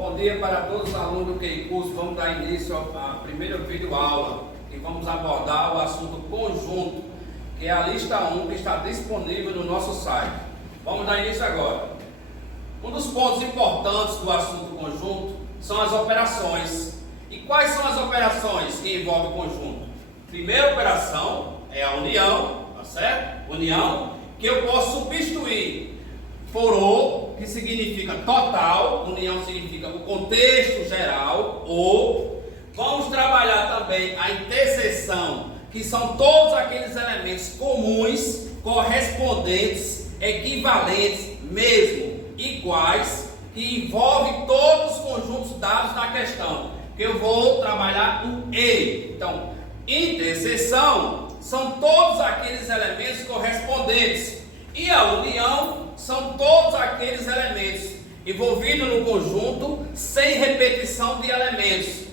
Bom dia para todos os alunos do QI Curso. Vamos dar início à primeira videoaula e vamos abordar o assunto conjunto, que é a lista 1 que está disponível no nosso site. Vamos dar início agora. Um dos pontos importantes do assunto conjunto são as operações. E quais são as operações que envolvem o conjunto? Primeira operação é a união, tá certo? União, que eu posso substituir por o, que significa total, união significa o contexto geral, ou vamos trabalhar também a interseção, que são todos aqueles elementos comuns, correspondentes, equivalentes, mesmo, iguais, que envolvem todos os conjuntos dados na questão, que eu vou trabalhar o E. Então, interseção são todos aqueles elementos correspondentes, e a união são todos aqueles elementos envolvidos no conjunto sem repetição de elementos.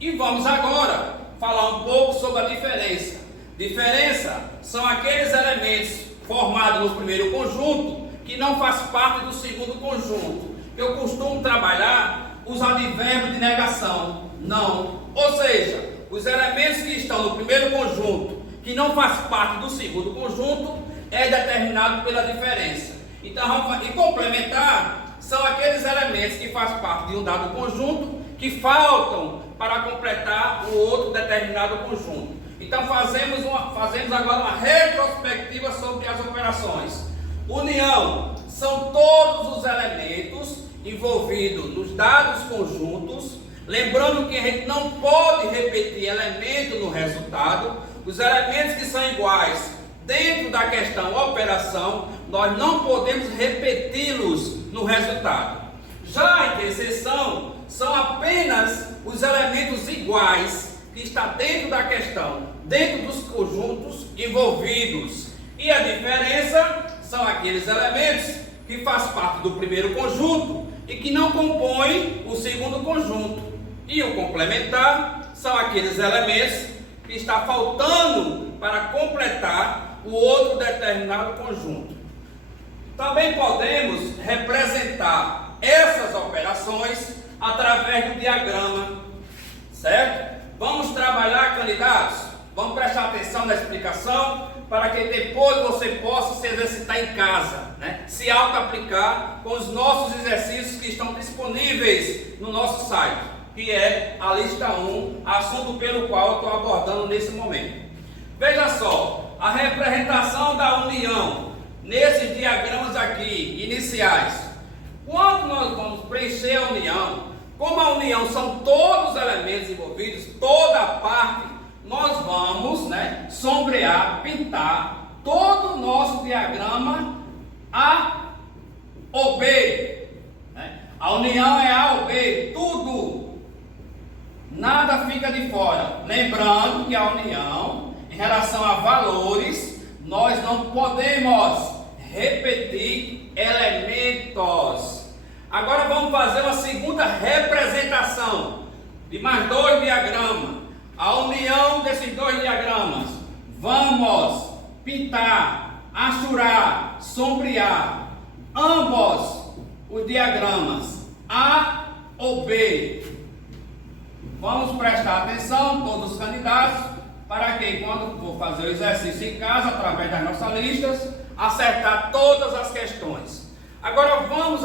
E vamos agora falar um pouco sobre a diferença. Diferença são aqueles elementos formados no primeiro conjunto que não faz parte do segundo conjunto. Eu costumo trabalhar os advérbios de negação. Não. Ou seja, os elementos que estão no primeiro conjunto que não faz parte do segundo conjunto é determinado pela diferença. Então, e complementar são aqueles elementos que fazem parte de um dado conjunto que faltam para completar o outro determinado conjunto. Então, fazemos agora uma retrospectiva sobre as operações. União são todos os elementos envolvidos nos dados conjuntos. Lembrando que a gente não pode repetir elemento no resultado. Os elementos que são iguais dentro da questão operação, nós não podemos repeti-los no resultado. Já a interseção são apenas os elementos iguais que está dentro da questão, dentro dos conjuntos envolvidos. E a diferença são aqueles elementos que fazem parte do primeiro conjunto e que não compõem o segundo conjunto. E o complementar são aqueles elementos que está faltando para completar o outro determinado conjunto. Também podemos representar essas operações através do diagrama, certo? Vamos trabalhar, candidatos? Vamos prestar atenção na explicação para que depois você possa se exercitar em casa, né? Se auto-aplicar com os nossos exercícios que estão disponíveis no nosso site, que é a lista 1, assunto pelo qual eu estou abordando nesse momento. Veja só, a representação da união nesses diagramas aqui, iniciais. Quando nós vamos preencher a união, como a união são todos os elementos envolvidos, toda a parte, nós vamos, sombrear, pintar todo o nosso diagrama A ou B. A união é A ou B, tudo. Nada fica de fora. Lembrando que a união, em relação a valores, nós não podemos repetir elementos. Agora vamos fazer uma segunda representação de mais dois diagramas. A união desses dois diagramas. Vamos pintar, achurar, sombrear ambos os diagramas A ou B. Vamos prestar atenção, todos os candidatos, para que quando for fazer o exercício em casa, através das nossas listas, acertar todas as questões. Agora vamos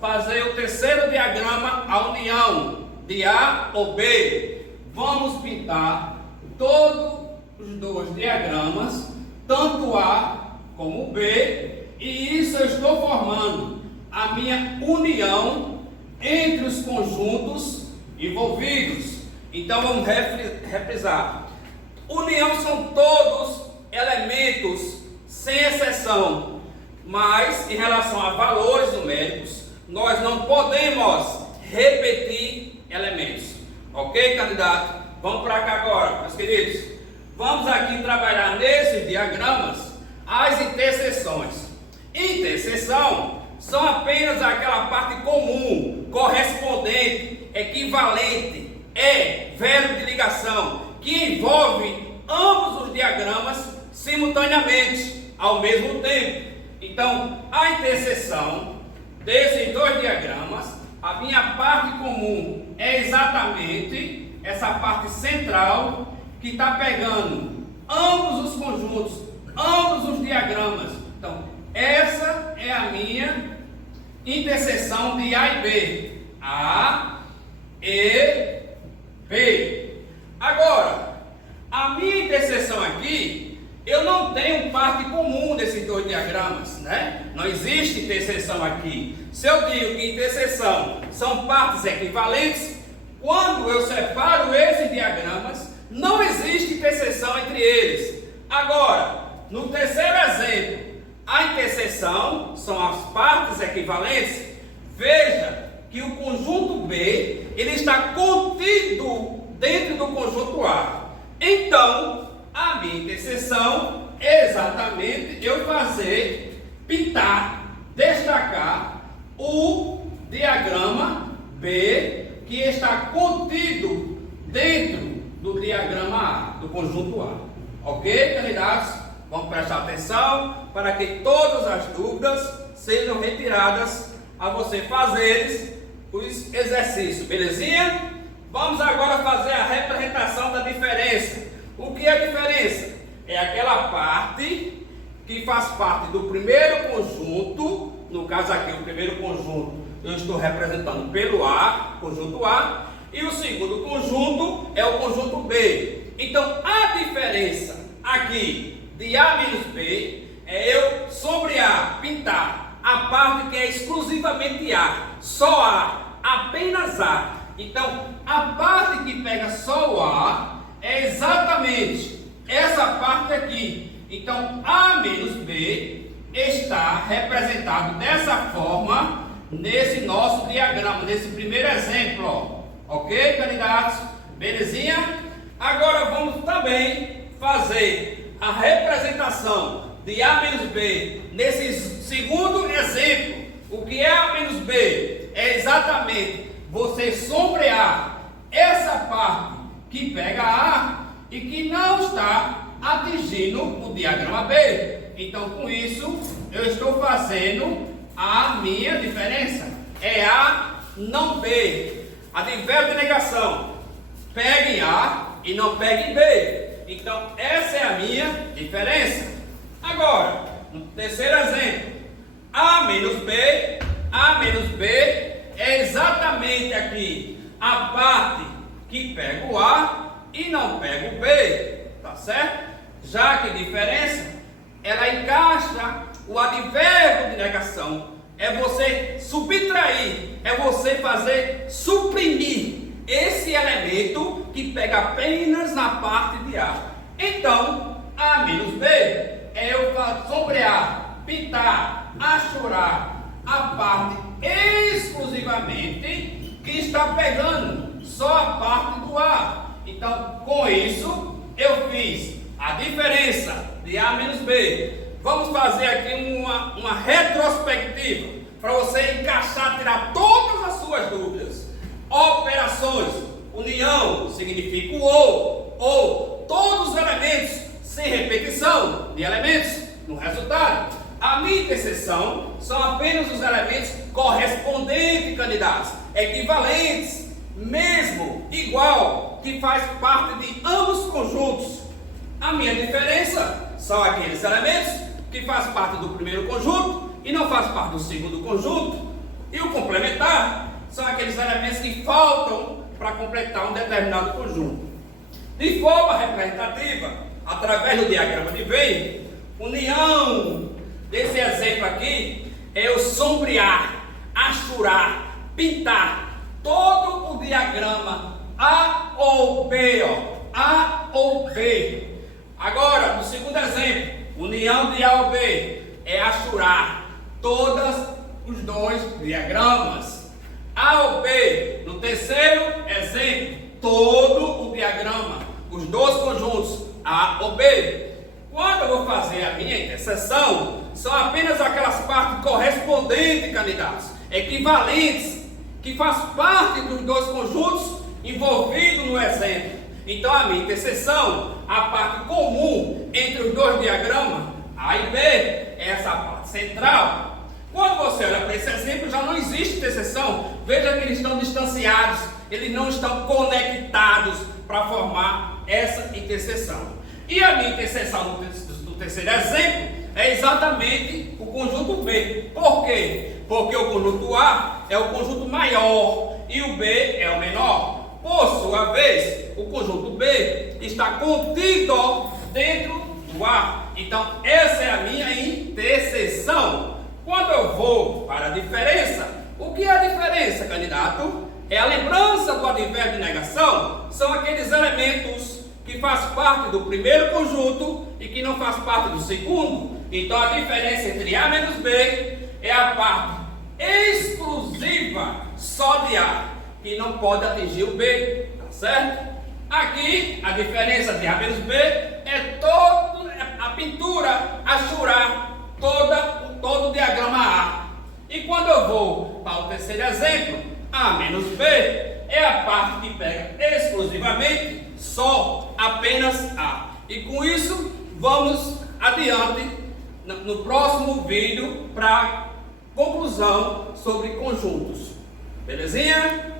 fazer o terceiro diagrama, a união de A ou B. Vamos pintar todos os dois diagramas, tanto A como B, e isso eu estou formando a minha união entre os conjuntos envolvidos. Então vamos reprisar. União são todos elementos, sem exceção, mas em relação a valores numéricos, nós não podemos repetir elementos. Ok, candidato? Vamos para cá agora, meus queridos. Vamos aqui trabalhar nesses diagramas as interseções. Interseção são apenas aquela parte comum, correspondente, equivalente, verbo de ligação, que envolve ambos os diagramas simultaneamente, ao mesmo tempo. Então, a interseção desses dois diagramas, a minha parte comum é exatamente essa parte central que está pegando ambos os conjuntos, ambos os diagramas. Então, essa é a minha interseção de A e B. A e B. Agora, a minha interseção aqui, eu não tenho parte comum desses dois diagramas, né? Não existe interseção aqui. Se eu digo que interseção são partes equivalentes, quando eu separo esses diagramas, não existe interseção entre eles. Agora, no terceiro exemplo, a interseção são as partes equivalentes. Veja que o conjunto B, ele está contido dentro do conjunto A. Então, a minha interseção é exatamente eu pintar, destacar o diagrama B que está contido dentro do diagrama A, do conjunto A. Ok, candidatos? Vamos prestar atenção para que todas as dúvidas sejam retiradas a você fazeres os exercícios, belezinha? Vamos agora fazer a representação da diferença. O que é a diferença? É aquela parte que faz parte do primeiro conjunto. No caso aqui, o primeiro conjunto eu estou representando pelo A, conjunto A, e o segundo conjunto é o conjunto B. Então, a diferença aqui de A menos B é eu sombrear, pintar a parte que é exclusivamente A, só A, apenas A. Então, a parte que pega só o A é exatamente essa parte aqui. Então, A menos B está representado dessa forma nesse nosso diagrama, nesse primeiro exemplo, ó. Ok, candidatos? Belezinha? Agora vamos também fazer a representação de A menos B nesse segundo exemplo. O que é A menos B? É exatamente você sombrear essa parte que pega A e que não está atingindo o diagrama B. Então, com isso, eu estou fazendo a minha diferença. É A, não B. Advérbio de negação. Pega em A e não pega em B. Então, essa é a minha diferença. Agora, no terceiro exemplo, A menos B é exatamente aqui a parte que pega o A e não pega o B, tá certo? Já que diferença, ela encaixa o advérbio de negação. É você subtrair, é você suprimir esse elemento que pega apenas na parte de A. Então, A menos B é eu sombrear, pintar, achurar a parte exclusivamente que está pegando só a parte do A. Então, com isso, eu fiz a diferença de A menos B. Vamos fazer aqui uma retrospectiva para você encaixar, tirar todas as suas dúvidas. Operações, união significa o ou todos os elementos sem repetição de elementos no resultado. A minha interseção são apenas os elementos correspondentes, candidatos, equivalentes, mesmo, igual, que faz parte de ambos os conjuntos. A minha diferença são aqueles elementos que fazem parte do primeiro conjunto e não fazem parte do segundo conjunto. E o complementar são aqueles elementos que faltam para completar um determinado conjunto. De forma representativa, através do diagrama de Venn, união desse exemplo aqui é eu sombrear, achurar, pintar todo o diagrama A ou B, ó, A ou B. Agora, no segundo exemplo, união de A ou B é achurar todos os dois diagramas. A ou B, no terceiro exemplo, todo o diagrama, os dois conjuntos A ou B. Quando eu vou fazer a minha interseção, são apenas aquelas partes correspondentes, candidatos, equivalentes, que faz parte dos dois conjuntos envolvidos no exemplo. Então, a minha interseção, a parte comum entre os dois diagramas, A e B, é essa parte central. Quando você olha para esse exemplo, já não existe interseção. Veja que eles estão distanciados, eles não estão conectados para formar essa interseção. E a minha interseção do terceiro exemplo é exatamente o conjunto B. Por quê? Porque o conjunto A é o conjunto maior e o B é o menor. Por sua vez, o conjunto B está contido dentro do A. Então, essa é a minha interseção. Quando eu vou para a diferença, o que é a diferença, candidato? É a lembrança do advérbio de negação. São aqueles elementos que faz parte do primeiro conjunto e que não faz parte do segundo. Então, a diferença entre A menos B é a parte exclusiva só de A, que não pode atingir o B, tá certo? Aqui, a diferença de A menos B é toda a pintura, a churar, todo o diagrama A. E quando eu vou para o terceiro exemplo, A menos B é a parte que pega exclusivamente só, apenas A. E com isso, vamos adiante no próximo vídeo para conclusão sobre conjuntos. Belezinha?